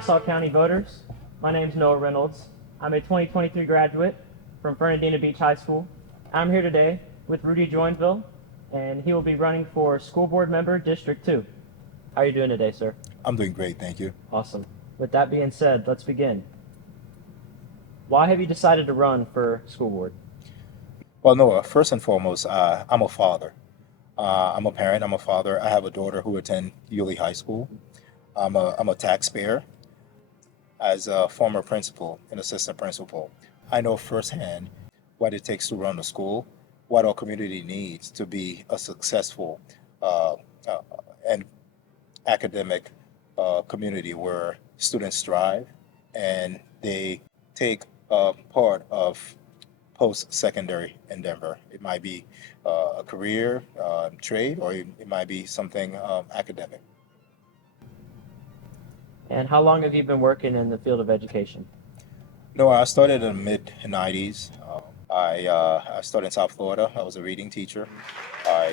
Nassau County voters. My name is Noah Reynolds. I'm a 2023 graduate from Fernandina Beach High School. I'm here today with Roody Joinville, and he will be running for School Board Member District 2. How are you doing today, sir? I'm doing great, thank you. Awesome. With that being said, let's begin. Why have you decided to run for school board? Well, Noah, first and foremost, I'm a father. I'm a parent, I'm a father. I have a daughter who attends Yulee High School. I'm a taxpayer. As a former principal and assistant principal, I know firsthand what it takes to run a school, what our community needs to be a successful uh, uh, and academic community where students thrive and they take part of post-secondary endeavor. It might be a career, trade, or it might be something academic. And how long have you been working in the field of education? No, I started in the mid 90s. I started in South Florida. I was a reading teacher. I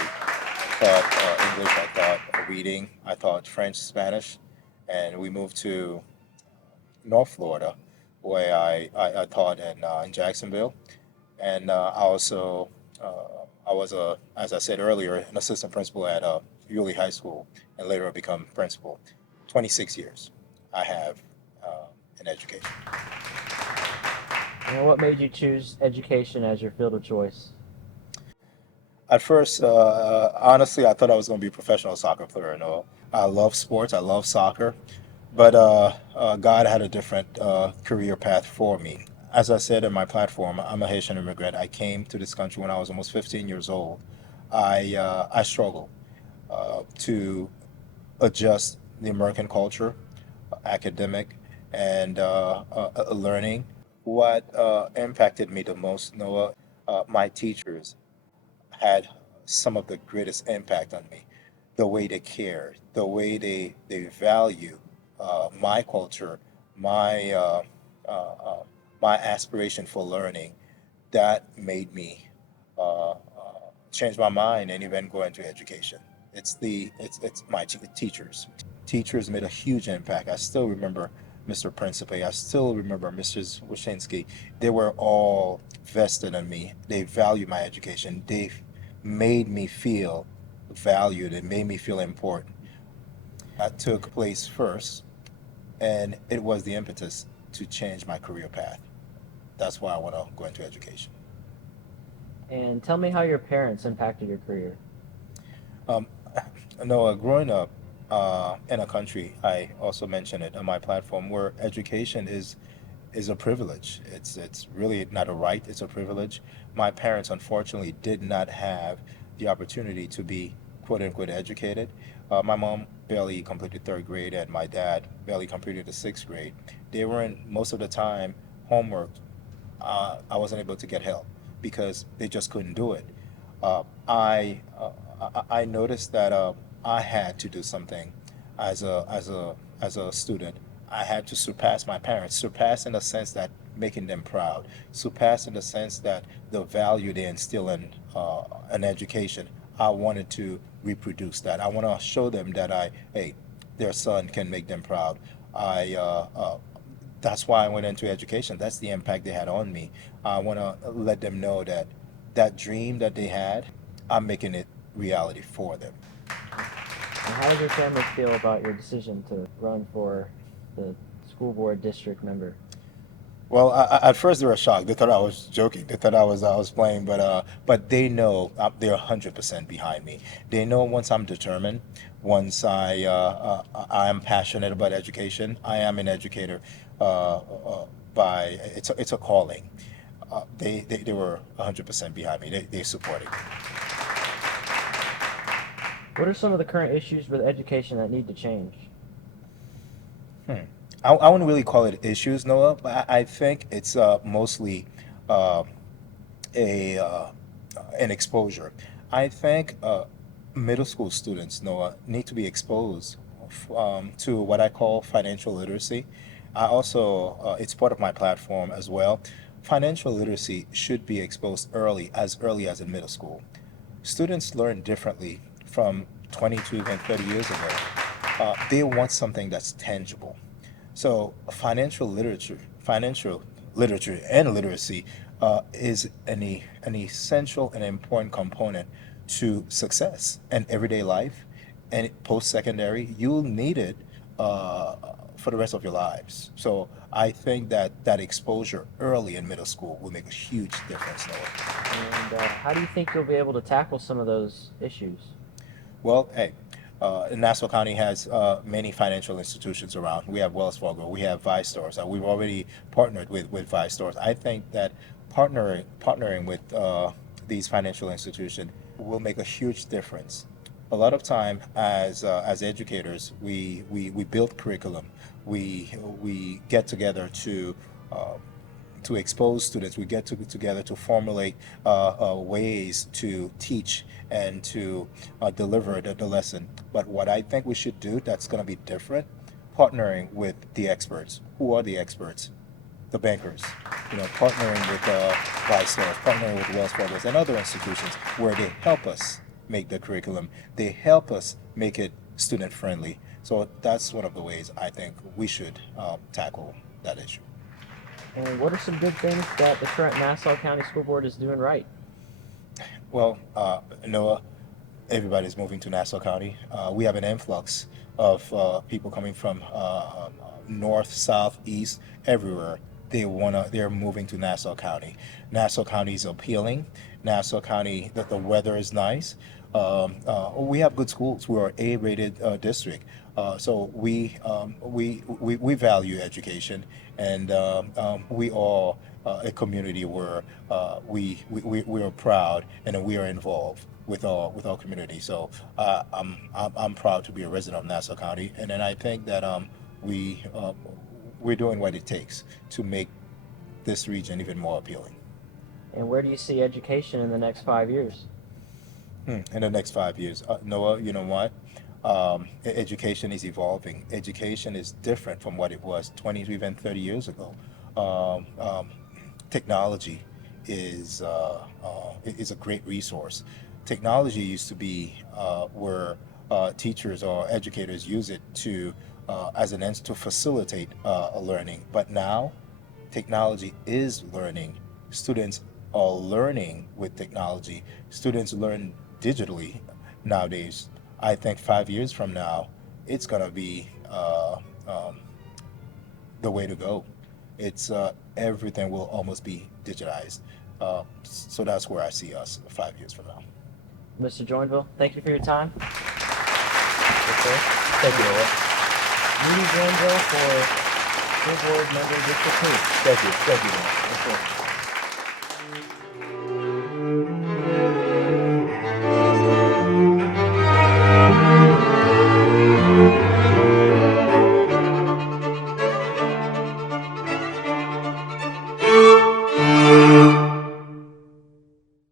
taught English, I taught reading, I taught French, Spanish, and we moved to North Florida, where I taught in Jacksonville. And I was as I said earlier, an assistant principal at Yulee High School, and later I become principal. 26 years I have in education. And what made you choose education as your field of choice? At first, honestly, I thought I was going to be a professional soccer player. No, I love sports. I love soccer, but God had a different career path for me. As I said in my platform, I'm a Haitian immigrant. I came to this country when I was almost 15 years old. I struggled to adjust the American culture, academic, and learning. What impacted me the most, Noah, my teachers had some of the greatest impact on me. The way they care, the way they value my culture, my uh, uh, my aspiration for learning, that made me change my mind and even go into education. It's my teachers. Teachers made a huge impact. I still remember Mr. Principe. I still remember Mrs. Wyszynski. They were all vested in me. They valued my education. They made me feel valued. It made me feel important. That took place first, and it was the impetus to change my career path. That's why I want to go into education. And tell me how your parents impacted your career. Um, no, growing up in a country, I also mentioned it on my platform, where education is a privilege. It's really not a right, it's a privilege. My parents unfortunately did not have the opportunity to be quote unquote educated. My mom barely completed third grade and my dad barely completed the sixth grade. They weren't most of the time homework. I wasn't able to get help because they just couldn't do it. I noticed that I had to do something as a student. I had to surpass my parents, surpass in the sense that making them proud, surpass in the sense that the value they instill in an education. I wanted to reproduce that. I want to show them that hey, their son can make them proud. I That's why I went into education. That's the impact they had on me. I want to let them know that that dream that they had, I'm making it reality for them. And how did your family feel about your decision to run for the school board district member? Well, at first they were shocked. They thought I was joking. They thought I was playing, but they know they're 100% behind me. They know once I'm determined, once I am passionate about education. I am an educator. By it's a calling. They were 100% behind me. They supported me. What are some of the current issues with education that need to change? Hmm. I wouldn't really call it issues, Noah, but I think it's mostly uh, a an exposure. I think middle school students, Noah, need to be exposed to what I call financial literacy. I also, it's part of my platform as well. Financial literacy should be exposed early as in middle school. Students learn differently from 20 to even 30 years ago. They want something that's tangible. So financial literature and literacy is an essential and important component to success and everyday life. And post-secondary, you'll need it uh, for the rest of your lives. So I think that that exposure early in middle school will make a huge difference, Noah. And how do you think you'll be able to tackle some of those issues? Well, hey, Nassau County has many financial institutions around. We have Wells Fargo, we have Vice Stores. We've already partnered with Vice Stores. I think that partnering with these financial institutions will make a huge difference. A lot of time as educators, we build curriculum. We get together to expose students. We get together to formulate ways to teach and to deliver the lesson. But what I think we should do that's going to be different, partnering with the experts. Who are the experts? The bankers. Partnering with Vice Stores, partnering with Wells Fargo and other institutions where they help us make the curriculum. They help us make it student friendly. So that's one of the ways I think we should tackle that issue. And what are some good things that the current Nassau County School Board is doing right? Well, Noah, everybody's moving to Nassau County. We have an influx of people coming from north, south, east, everywhere. They're moving to Nassau County. Nassau County is appealing. Nassau County, that the weather is nice. We have good schools. We're an A-rated district. So we value education, and we are a community where we are proud and we are involved with our community. So I'm proud to be a resident of Nassau County, and then I think that we're doing what it takes to make this region even more appealing. And where do you see education in the next 5 years? In the next 5 years, Noah, you know what? Education is evolving. Education is different from what it was 20, even 30 years ago. Technology is a great resource. Technology used to be where teachers or educators use it to as an to facilitate a learning. But now, technology is learning. Students are learning with technology. Students learn digitally nowadays. I think 5 years from now, it's gonna be the way to go. It's everything will almost be digitized. So that's where I see us 5 years from now. Mr. Joinville, thank you for your time. Yes, sir. Thank you, Noah. Roody Joinville for School Board Member District 2. Thank you, Noah. Yes, sir.